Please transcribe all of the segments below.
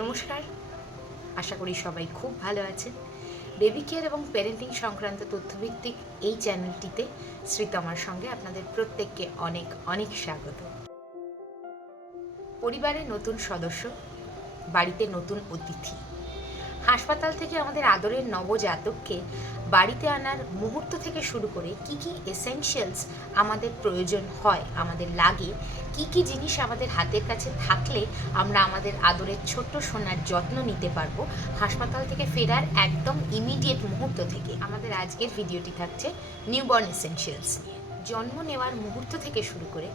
নমস্কার। আশা করি সবাই খুব ভালো আছেন। বেবি কেয়ার এবং প্যারেন্টিং সংক্রান্ত তথ্যভিত্তিক এই চ্যানেলটিতে শ্রীতমার সঙ্গে আপনাদের প্রত্যেককে অনেক অনেক স্বাগত। পরিবারে নতুন সদস্য, বাড়িতে নতুন অতিথি হাসপাতাল থেকে আমাদের আদরের নবজাতককে বাড়িতে আনার মুহূর্ত থেকে শুরু করে কি কি এসেনশিয়ালস আমাদের প্রয়োজন হয়, আমাদের লাগে, কি কি জিনিস আমাদের হাতের কাছে থাকলে আমরা আমাদের আদরের ছোট্ট সোনার যত্ন নিতে পারব, হাসপাতাল থেকে ফেরার একদম ইমিডিয়েট মুহূর্ত থেকে আমাদের আজকের ভিডিওটি থাকছে নিউবর্ন এসেনশিয়ালস নিয়ে। জন্ম নেওয়ার মুহূর্ত থেকে শুরু করে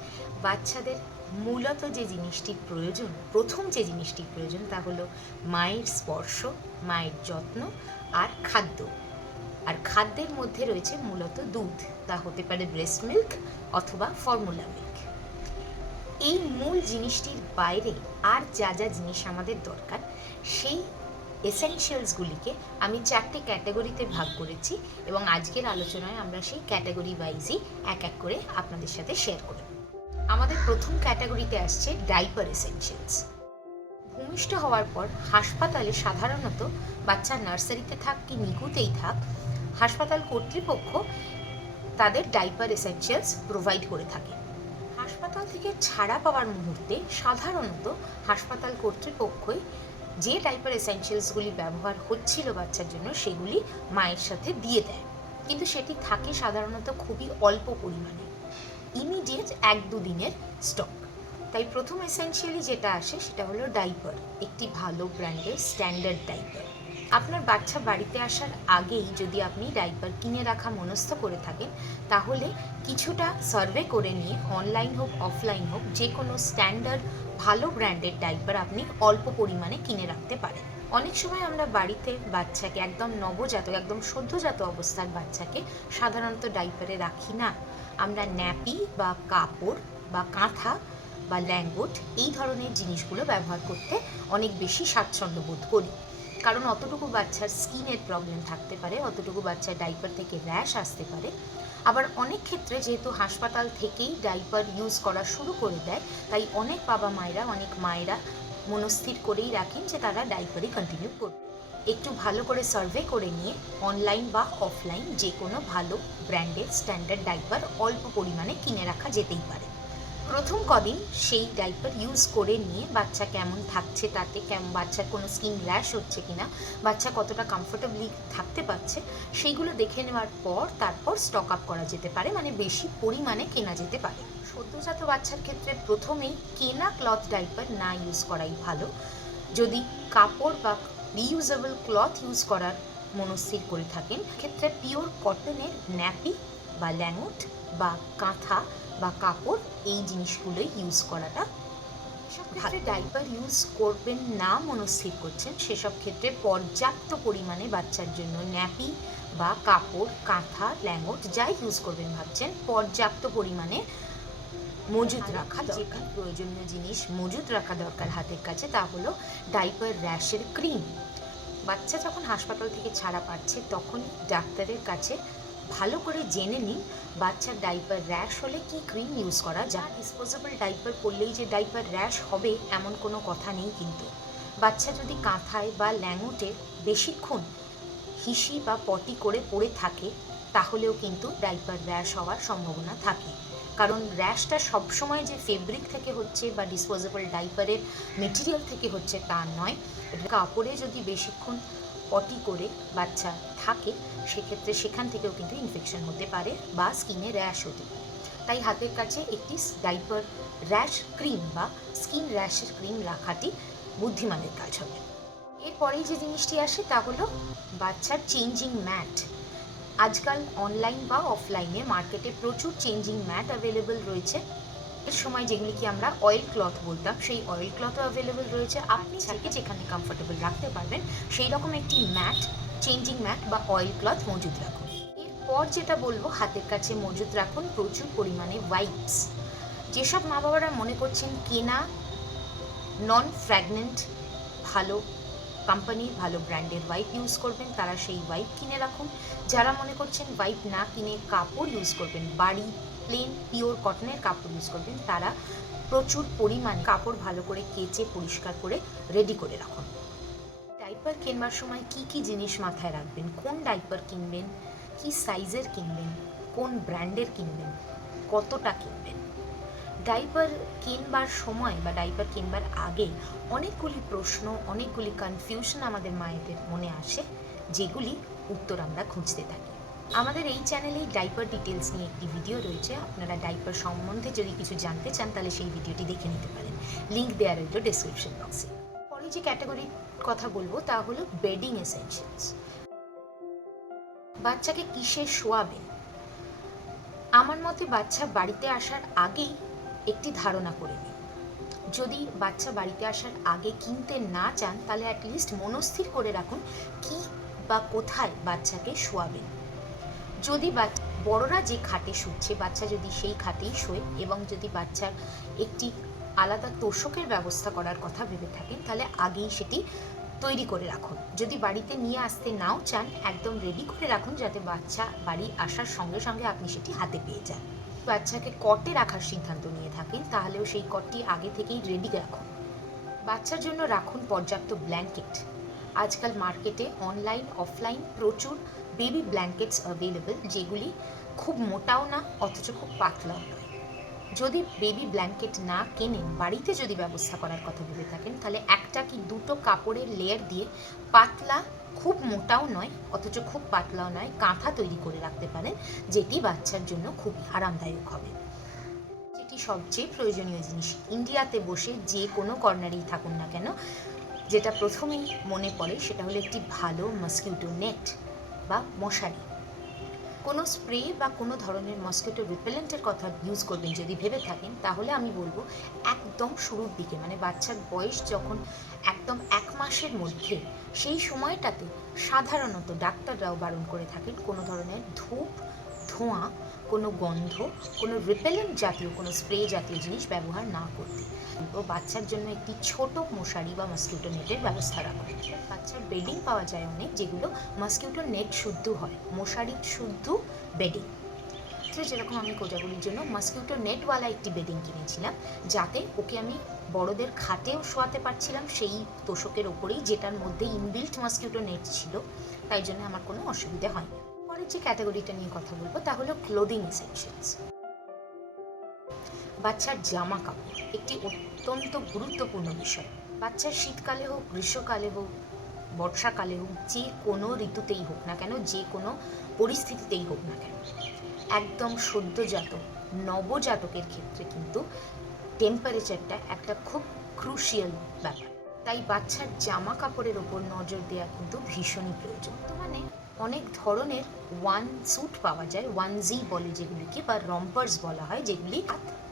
বাচ্চাদের মূলত যে জিনিসটির প্রয়োজন, প্রথম যে জিনিসটির প্রয়োজন তা হলো মায়ের স্পর্শ, মায়ের যত্ন আর খাদ্য। আর খাদ্যের মধ্যে রয়েছে মূলত দুধ, তা হতে পারে ব্রেস্ট মিল্ক অথবা ফর্মুলা মিল্ক এই মূল জিনিসটির বাইরে আর যা যা জিনিস আমাদের দরকার, সেই এসেনশিয়ালসগুলিকে আমি চারটে ক্যাটাগরিতে ভাগ করেছি এবং আজকের আলোচনায় আমরা সেই ক্যাটাগরি ওয়াইজই এক এক করে আপনাদের সাথে শেয়ার করব। আমাদের প্রথম ক্যাটাগরিতে আসছে ডাইপার এসেনশিয়ালস। ভূমিষ্ঠ হওয়ার পর হাসপাতালে সাধারণত বাচ্চা নার্সারিতে থাক কি নিকুতেই থাক, হাসপাতাল কর্তৃপক্ষ তাদের ডাইপার এসেনশিয়ালস প্রোভাইড করে থাকে। হাসপাতাল থেকে ছাড়া পাওয়ার মুহূর্তে সাধারণত হাসপাতাল কর্তৃপক্ষই যে ডাইপার এসেনশিয়ালসগুলি ব্যবহার হচ্ছিল বাচ্চার জন্য সেগুলি মায়ের সাথে দিয়ে দেয়। কিন্তু সেটি থাকে সাধারণত খুবই অল্প পরিমাণে। ইমিডিয়েট এক দুদিনের স্টক। তাই প্রথম এসেনশিয়ালি যেটা আসে সেটা হলো ডাইপার একটি ভালো ব্র্যান্ডের স্ট্যান্ডার্ড ডাইপার আপনার বাচ্চা বাড়িতে আসার আগেই যদি আপনি ডাইপার কিনে রাখা মনস্থ করে থাকেন, তাহলে কিছুটা সার্ভে করে নিয়ে অনলাইন হোক অফলাইন হোক যে কোনো স্ট্যান্ডার্ড ভালো ব্র্যান্ডের ডাইপার আপনি অল্প পরিমাণে কিনে রাখতে পারেন। অনেক সময় আমরা বাড়িতে বাচ্চাকে একদম নবজাতক, একদম সদ্যজাত অবস্থার বাচ্চাকে সাধারণত ডাইপারে রাখি না। আমরা ন্যাপি বা কাপড় বা কাঁথা বা ল্যাঙ্গুট এই ধরনের জিনিসগুলো ব্যবহার করতে অনেক বেশি স্বাচ্ছন্দ্য বোধ করি। কারণ অতটুকু বাচ্চার স্কিনের প্রবলেম থাকতে পারে, অতটুকু বাচ্চার ডাইপার থেকে র্যাশ আসতে পারে। আবার অনেক ক্ষেত্রে যেহেতু হাসপাতাল থেকেই ডাইপার ইউজ করা শুরু করে দেয়, তাই অনেক বাবা মায়েরা, অনেক মায়েরা মনস্থির করেই রাখেন যে তারা ডাইপারই কন্টিনিউ করবে। একটু ভালো করে সার্ভে করে নিয়ে অনলাইন বা অফলাইন যে কোনো ভালো ব্র্যান্ডের স্ট্যান্ডার্ড ডাইপার অল্প পরিমাণে কিনে রাখা যেতেই পারে। প্রথম কদিন সেই ডাইপার ইউজ করে নিয়ে বাচ্চা কেমন থাকছে, তাতে কেমন বাচ্চার কোনো স্কিন র্যাশ হচ্ছে কি না বাচ্চা কতটা কমফোর্টেবলি থাকতে পারছে, সেইগুলো দেখে নেওয়ার পর তারপর স্টক আপ করা যেতে পারে মানে বেশি পরিমাণে কেনা যেতে পারে। সদ্যজাত বাচ্চার ক্ষেত্রে প্রথমেই কেনা ক্লথ ডাইপার না ইউজ করাই ভালো। যদি কাপড় বা রিইউজেবল ক্লথ ইউজ করার মনস্থির করে থাকেন। ক্ষেত্রে পিওর কটনের ন্যাপি বা ল্যাঙ্গুট বা কাঁথা বা কাপড় এই জিনিসগুলোই ইউজ করাটা সব ক্ষেত্রে ডাইপার ইউজ করবেন না মনস্থির করছেন। সেসব ক্ষেত্রে পর্যাপ্ত পরিমাণে বাচ্চার জন্য ন্যাপি বা কাপড় কাঁথা ল্যাঙ্গট যাই ইউজ করবেন ভাবছেন পর্যাপ্ত পরিমাণে মজুদ রাখা যেখানে প্রয়োজনীয় জিনিস মজুদ রাখা দরকার হাতের কাছে, তা হলো ডাইপার র্যাশের ক্রিম বাচ্চা যখন হাসপাতাল থেকে ছাড়া পাচ্ছে, তখন ডাক্তারের কাছে ভালো করে জেনে নিন বাচ্চার ডাইপার র্যাশ হলে কি ক্রিম ইউজ করা যায়। ডিসপোজেবল ডাইপার পরলেই যে ডাইপার র্যাশ হবে, এমন কোনো কথা নেই কিন্তু। বাচ্চা যদি কাঁথায় বা ল্যাঙুটে বেশিক্ষণ হিসি বা পটি করে পড়ে থাকে, তাহলেও কিন্তু ডাইপার র্যাশ হওয়ার সম্ভাবনা থাকে। কারণ র্যাশটা সবসময় যে ফেব্রিক থেকে হচ্ছে বা ডিসপোজেবল ডাইপারের মেটেরিয়াল থেকে হচ্ছে তা নয়। কাপড়ে যদি বেশিক্ষণ পটি করে বাচ্চা থাকে, সেক্ষেত্রে সেখান থেকেও কিন্তু ইনফেকশন হতে পারে বা স্কিনে র্যাশ হতে পারে। তাই হাতের কাছে একটি ডাইপার র্যাশ ক্রিম বা স্কিন র্যাশের ক্রিম রাখাটি বুদ্ধিমানের কাজ হবে। এরপরেই যে জিনিসটি আসে তা হলো বাচ্চার চেঞ্জিং ম্যাট আজকাল অনলাইন বা অফলাইনে মার্কেটে প্রচুর চেঞ্জিং ম্যাট অ্যাভেলেবল রয়েছে। এর সময় যেগুলিকে আমরা অয়েল ক্লথ বলতাম, সেই অয়েল ক্লথও অ্যাভেলেবল রয়েছে। আপনি চাইলে যেখানে কমফোর্টেবল রাখতে পারবেন, সেই রকম একটি ম্যাট চেঞ্জিং ম্যাট বা অয়েল ক্লথ মজুদ রাখুন। এরপর যেটা বলব, হাতের কাছে মজুদ রাখুন প্রচুর পরিমাণে ওয়াইপস যেসব মা বাবারা মনে করছেন কেনা নন ফ্র্যাগনেন্ট ভালো কোম্পানির ভালো ব্র্যান্ডের ওয়াইপ ইউজ করবেন, তারা সেই ওয়াইপ কিনে রাখুন। যারা মনে করছেন ওয়াইপ না কিনে কাপড় ইউজ করবেন, বাড়ি প্লেন পিওর কটনের কাপড় ইউজ করবেন, তারা প্রচুর পরিমাণে কাপড় ভালো করে কেচে, পরিষ্কার করে রেডি করে রাখুন। ডাইপার কিনবার সময় কি কি জিনিস মাথায় রাখবেন? কোন ডাইপার কিনবেন? কি সাইজের কিনবেন? কোন ব্র্যান্ডের কিনবেন? কতটা কিনবেন? ডাইপার কিনবার সময় বা ডাইপার কিনবার আগে অনেকগুলি প্রশ্ন, অনেকগুলি কনফিউশন আমাদের মায়েদের মনে আসে, যেগুলি উত্তর আমরা খুঁজতে থাকি। আমাদের এই চ্যানেলেই ডাইপার ডিটেলস নিয়ে একটি ভিডিও রয়েছে। আপনারা ডাইপার সম্বন্ধে যদি কিছু জানতে চান, তাহলে সেই ভিডিওটি দেখে নিতে পারেন। লিঙ্ক দেওয়া রইল ডেসক্রিপশন বক্সে পরে যে ক্যাটাগরির কথা বলব, তা হলো বেডিং এসেনশিয়ালস বাচ্চাকে কিসে শোয়াবেন আমার মতে বাচ্চা বাড়িতে আসার আগেই একটি ধারণা করে নিন। যদি বাচ্চা বাড়িতে আসার আগে কিনতে না চান, তাহলে অ্যাটলিস্ট মনস্থির করে রাখুন কি বা কোথায় বাচ্চাকে শোয়াবেন। যদি বাচ্চা বড়রা যে খাটে শুচ্ছে, বাচ্চা যদি সেই খাটেই শোয় এবং যদি বাচ্চার একটি আলাদা তোষকের ব্যবস্থা করার কথা ভেবে থাকেন, তাহলে আগেই সেটি তৈরি করে রাখুন। যদি বাড়িতে নিয়ে আসতে নাও চান, একদম রেডি করে রাখুন যাতে বাচ্চা বাড়ি আসার সঙ্গে সঙ্গে আপনি সেটি হাতে পেয়ে যান। বাচ্চাকে কটে রাখার সিদ্ধান্ত নিয়ে থাকেন, তাহলেও সেই কটটি আগে থেকেই রেডি রাখুন। বাচ্চার জন্য রাখুন পর্যাপ্ত ব্ল্যাঙ্কেট আজকাল মার্কেটে অনলাইন অফলাইন প্রচুর বেবি ব্ল্যাঙ্কেটস অ্যাভেলেবেল যেগুলি খুব মোটাও না, অথচ খুব পাতলাও নয়। যদি বেবি ব্ল্যাঙ্কেট না কেনেন, বাড়িতে যদি ব্যবস্থা করার কথা ভেবে থাকেন, তাহলে একটা কি দুটো কাপড়ের লেয়ার দিয়ে পাতলা খুব মোটাও নয়, অথচ খুব পাতলাও নয়, কাঁথা তৈরি করে রাখতে পারেন, যেটি বাচ্চার জন্য খুবই আরামদায়ক হবে। যেটি সবচেয়ে প্রয়োজনীয় জিনিস, ইন্ডিয়াতে বসে যে কোনো কর্নারেই থাকুন না কেন, যেটা প্রথমেই মনে পড়ে সেটা হলো একটি ভালো মসকিউটো নেট বা মশারি। কোনো স্প্রে বা কোনো ধরনের মস্কিটো রিপেলেন্টের কথা ইউজ করবেন, যদি ভেবে থাকেন, তাহলে আমি বলব একদম শুরুর দিকে মানে বাচ্চার বয়স যখন একদম এক মাসের মধ্যে, সেই সময়টাতে সাধারণত ডাক্তাররাও বারণ করে থাকেন কোনো ধরনের ধূপ, ধোঁয়া কোনো গন্ধ, কোনো রিপেলেন্ট জাতীয়, কোনো স্প্রে জাতীয় জিনিস ব্যবহার না করতে। ও বাচ্চার জন্য একটি ছোট মশারি বা মসকিউটো নেটের ব্যবস্থা রাখুন বাচ্চার বেডিং পাওয়া যায় অনেক যেগুলো মসকিউটো নেট শুদ্ধ হয়, মশারি শুদ্ধ বেডিং যেরকম আমি কোজাগুলির জন্য মসকিউটো নেটওয়ালা একটি বেডিং কিনেছিলাম, যাতে ওকে আমি বড়দের খাটেও শোয়াতে পারছিলাম সেই তোষকের ওপরেই, যেটার মধ্যে ইনবিল্ট মসকিউটো নেট ছিল, তাই জন্য আমার কোনো অসুবিধা হয়নি। পরের যে ক্যাটাগরিটা নিয়ে কথা বলব, তা হলো ক্লোদিং এসেনশিয়ালস বাচ্চার জামা কাপড়, একটি অত্যন্ত গুরুত্বপূর্ণ বিষয়। বাচ্চার শীতকালে হোক, গ্রীষ্মকালে হোক, বর্ষাকালে হোক, যে কোনো ঋতুতেই হোক না কেন, যে কোনো পরিস্থিতিতেই হোক না কেন, একদম সদ্যজাত নবজাতকের ক্ষেত্রে কিন্তু টেম্পারেচারটা একটা খুব ক্রুশিয়াল ব্যাপার। তাই বাচ্চার জামা কাপড়ের ওপর নজর দেওয়া কিন্তু ভীষণই প্রয়োজন। তো মানে অনেক ধরনের ওয়ান স্যুট পাওয়া যায় ওয়ান জি বলে যেগুলিকে বা রম্পার্স বলা হয়, যেগুলি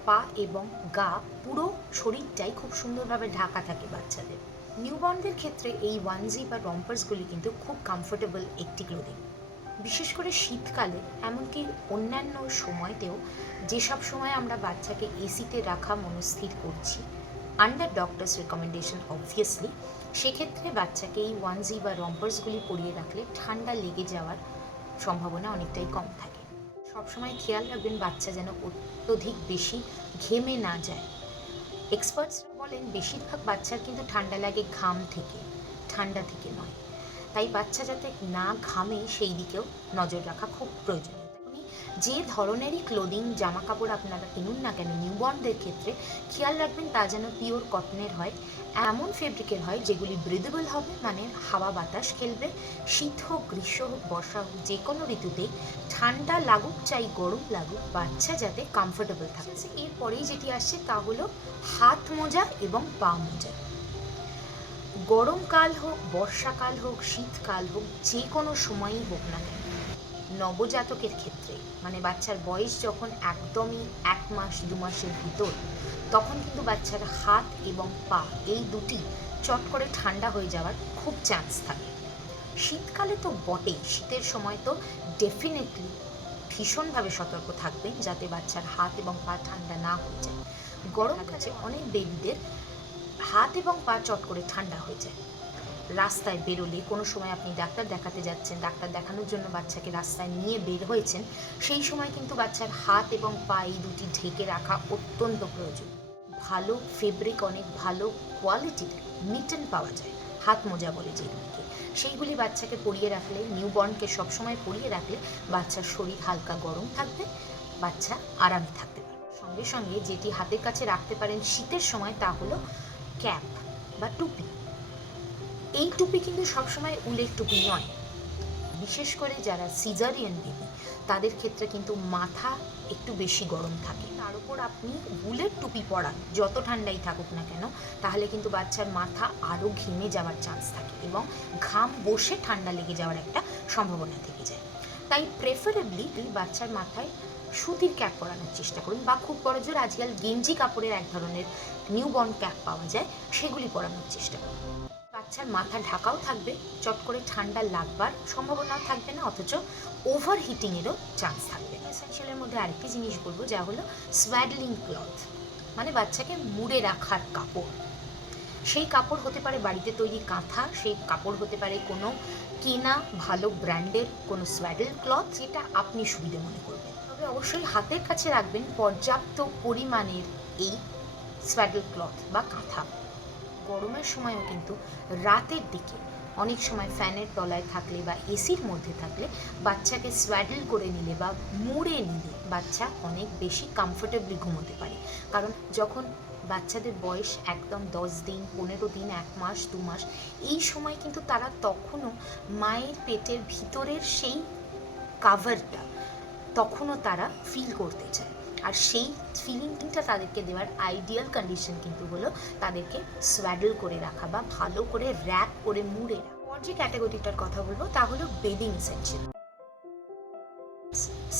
পা এবং গা পুরো শরীরটাই খুব সুন্দরভাবে ঢাকা থাকে বাচ্চাদের। নিউবর্নদের ক্ষেত্রে এই ওয়ানজি বা রম্পার্সগুলি কিন্তু খুব কমফোর্টেবল একটি ক্লোদিং বিশেষ করে শীতকালে, এমনকি অন্যান্য সময়তেও যেসব সময় আমরা বাচ্চাকে এসিতে রাখা মনস্থির করছি আন্ডার ডক্টরস রেকমেন্ডেশন অবভিয়াসলি সেক্ষেত্রে বাচ্চাকে এই ওয়ানজি বা রম্পার্সগুলি পরিয়ে রাখলে ঠান্ডা লেগে যাওয়ার সম্ভাবনা অনেকটাই কম থাকে। সবসময় খেয়াল রাখবেন বাচ্চা যেন অত্যধিক বেশি ঘেমে না যায়। এক্সপার্টসরা বলেন, বেশিরভাগ বাচ্চার কিন্তু ঠান্ডা লাগে ঘাম থেকে, ঠান্ডা থেকে নয়। তাই বাচ্চা যাতে না ঘামে, সেই দিকেও নজর রাখা খুব প্রয়োজনীয় তেমনি যে ধরনেরই ক্লোদিং জামা কাপড় আপনারা কিনুন না কেন নিউবর্নদের ক্ষেত্রে খেয়াল রাখবেন তা যেন পিওর কটনের হয়। এমন ফেব্রিকের হয় যেগুলি ব্রিদেবল হবে মানে হাওয়া বাতাস খেলবে শীত হোক গ্রীষ্ম হোক বর্ষা হোক যে কোনো ঋতুতেই ঠান্ডা লাগুক চাই গরম লাগুক, বাচ্চা যাতে কমফোর্টেবল থাকছে এরপরেই যেটি আসছে তা হলো হাত মোজা এবং পা মোজা। গরমকাল হোক, বর্ষাকাল হোক, শীতকাল হোক, যে কোনো সময়ই হোক না কেন নবজাতকের ক্ষেত্রে মানে বাচ্চার বয়স যখন একদমই এক মাস, দু মাসের ভিতর, তখন কিন্তু বাচ্চার হাত এবং পা এই দুটি চট করে ঠান্ডা হয়ে যাওয়ার খুব চান্স থাকে। শীতকালে তো বটেই, শীতের সময় তো ডেফিনেটলি ভীষণভাবে সতর্ক থাকবেন যাতে বাচ্চার হাত এবং পা ঠান্ডা না হয়ে যায়। গরম কাছে অনেক বেবিদের হাত এবং পা চট করে ঠান্ডা হয়ে যায়। রাস্তায় বেরোলে, কোনো সময় আপনি ডাক্তার দেখাতে যাচ্ছেন, ডাক্তার দেখানোর জন্য বাচ্চাকে রাস্তায় নিয়ে বের হয়েছেন, সেই সময় কিন্তু বাচ্চার হাত এবং পা এই দুটি ঢেকে রাখা অত্যন্ত প্রয়োজন। ভালো ফেব্রিক অনেক ভালো কোয়ালিটির মিটেন পাওয়া যায়, হাত মোজা বলে যেগুলিকে। সেইগুলি বাচ্চাকে পরিয়ে রাখলে নিউবর্নকে সবসময় পরিয়ে রাখলে বাচ্চার শরীর হালকা গরম থাকবে, বাচ্চা আরামে থাকতে পারে সঙ্গে সঙ্গে যেটি হাতের কাছে রাখতে পারেন শীতের সময় তা হলো ক্যাপ বা টুপি। এই টুপি কিন্তু সবসময় উলের টুপি নয়। বিশেষ করে যারা সিজারিয়ান বেবি তাদের ক্ষেত্রে কিন্তু মাথা একটু বেশি গরম থাকে। তার উপর আপনি উলের টুপি পরান, যত ঠান্ডাই থাকুক না কেন, তাহলে কিন্তু বাচ্চার মাথা আরও ঘেমে যাওয়ার চান্স থাকে এবং ঘাম বসে ঠান্ডা লেগে যাওয়ার একটা সম্ভাবনা থেকে যায়। তাই প্রেফারেবলি বাচ্চার মাথায় সুতির ক্যাপ পরানোর চেষ্টা করুন বা খুব বড় জোর আজকাল গেঞ্জি কাপড়ের এক ধরনের নিউবর্ন ক্যাপ পাওয়া যায়, সেগুলি পরানোর চেষ্টা করুন। বাচ্চার মাথা ঢাকাও থাকবে, চট করে ঠান্ডা লাগবার সম্ভাবনাও থাকবে না, অথচ ওভার হিটিংয়েরও চান্স থাকবে এসেনশিয়ালের মধ্যে আরেকটি জিনিস বলব, যা হলো সোয়াডলিং ক্লথ মানে বাচ্চাকে মুড়ে রাখার কাপড়। সেই কাপড় হতে পারে বাড়িতে তৈরি কাঁথা, সেই কাপড় হতে পারে কোনো কেনা ভালো ব্র্যান্ডের কোনো সোয়াডল ক্লথ যেটা আপনি সুবিধে মনে করবেন। তবে অবশ্যই হাতের কাছে রাখবেন পর্যাপ্ত পরিমাণের এই সোয়াডল ক্লথ বা কাঁথা। গরমের সময়ও কিন্তু রাতের দিকে অনেক সময় ফ্যানের তলায় থাকলে বা এসির মধ্যে থাকলে বাচ্চাকে সোয়াডল করে নিলে বা মুড়ে নিলে বাচ্চা অনেক বেশি কমফোর্টেবলি ঘুমোতে পারে। কারণ যখন বাচ্চাদের বয়স একদম দশ দিন, পনেরো দিন, এক মাস, দু মাস, এই সময় কিন্তু তারা তখনও মায়ের পেটের ভিতরের সেই কাভারটা তখনও তারা ফিল করতে চায়। আর সেই ফিলিংটা তাদেরকে দেওয়ার আইডিয়াল কন্ডিশন কিন্তু হলো তাদেরকে সোয়াডল করে রাখা বা ভালো করে র্যাপ করে মুড়ে রাখা। যে ক্যাটাগরিটার কথা বলব, তা হলো বেদিং সেন্সিল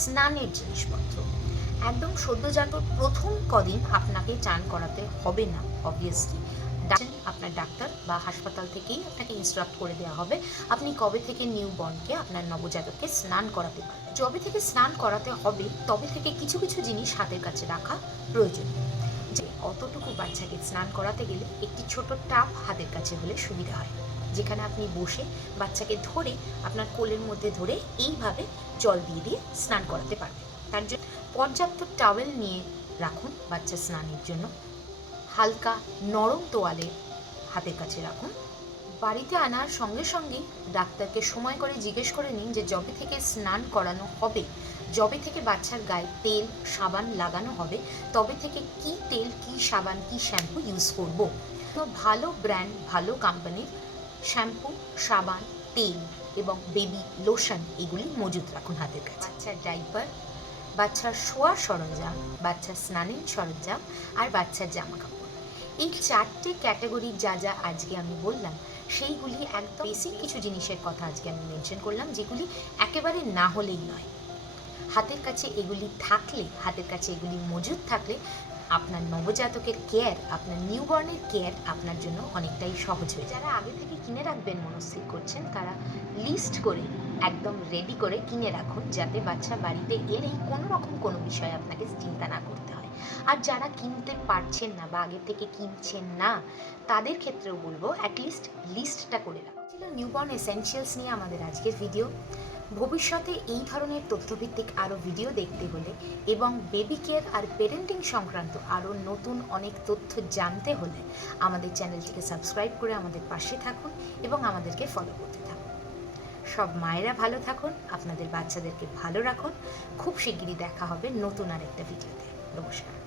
স্নানের জিনিসপত্র। একদম সদ্যজাত প্রথম কদিন আপনাকে চান করাতে হবে না অবভিয়াসলি আপনার ডাক্তার বা হাসপাতাল থেকেই আপনাকে ইনস্ট্রাক্ট করে দেওয়া হবে। আপনি কবে থেকে নিউ বর্নকে আপনার নবজাতককে স্নান করাতে পারবেন? যবে থেকে স্নান করাতে হবে, তবে থেকে কিছু কিছু জিনিস হাতের কাছে রাখা প্রয়োজন। যে অতটুকু বাচ্চাকে স্নান করাতে গেলে একটি ছোট টাপ হাতের কাছে হলে সুবিধা হয়। যেখানে আপনি বসে বাচ্চাকে ধরে আপনার কোলের মধ্যে ধরে এইভাবে জল দিয়ে দিয়ে স্নান করাতে পারবেন। তার জন্য পর্যাপ্ত টাওয়েল নিয়ে রাখুন বাচ্চা স্নানের জন্য। হালকা নরম তোয়ালে হাতের কাছে রাখুন। বাড়িতে আনার সঙ্গে সঙ্গেই ডাক্তারকে সময় করে জিজ্ঞেস করে নিন যে যবে থেকে স্নান করানো হবে, যবে থেকে বাচ্চার গায়ে তেল, সাবান লাগানো হবে, তবে থেকে কি তেল, কি সাবান, কি শ্যাম্পু ইউজ করব। তো ভালো ব্র্যান্ড, ভালো কোম্পানির শ্যাম্পু, সাবান, তেল এবং বেবি লোশন এগুলি মজুত রাখুন হাতের কাছে। বাচ্চার ডাইপার, বাচ্চার শোয়ার সরঞ্জাম, বাচ্চার স্নানের সরঞ্জাম আর বাচ্চার জামা কাপড় এই চারটে ক্যাটাগরির যা যা আজকে আমি বললাম, সেইগুলি একদম বেসিক কিছু জিনিসের কথা আজকে আমি মেনশন করলাম, যেগুলি একেবারে না হলেই নয়। হাতের কাছে এগুলি থাকলে, হাতের কাছে এগুলি মজুদ থাকলে, আপনার নবজাতকের কেয়ার আপনার নিউবর্নের কেয়ার আপনার জন্য অনেকটাই সহজ হয়ে যারা আগে থেকে কিনে রাখবেন, মনস্থির করছেন, তারা লিস্ট করে, একদম রেডি করে কিনে রাখুন, যাতে বাচ্চা বাড়িতে এলেই কোনো রকম কোনো বিষয়ে আপনাকে চিন্তা না করতে হয়। আর যারা কিনতে পারছেন না বা আগে থেকে কিনছেন না, তাদের ক্ষেত্রেও বলব অ্যাটলিস্ট লিস্টটা করে রাখুন। ছিল নিউবর্ন এসেনশিয়ালস নিয়ে আমাদের আজকের ভিডিও ভবিষ্যতে এই ধরনের তথ্যভিত্তিক আরও ভিডিও দেখতে হলে এবং বেবি কেয়ার আর পেরেন্টিং সংক্রান্ত আরও নতুন অনেক তথ্য জানতে হলে আমাদের চ্যানেলটিকে সাবস্ক্রাইব করে আমাদের পাশে থাকুন এবং আমাদেরকে ফলো করতে থাকুন। সব মায়েরা ভালো থাকুন, আপনাদের বাচ্চাদেরকে ভালো রাখুন। খুব শিগগিরই দেখা হবে নতুন আর একটা ভিডিওতে নমস্কার।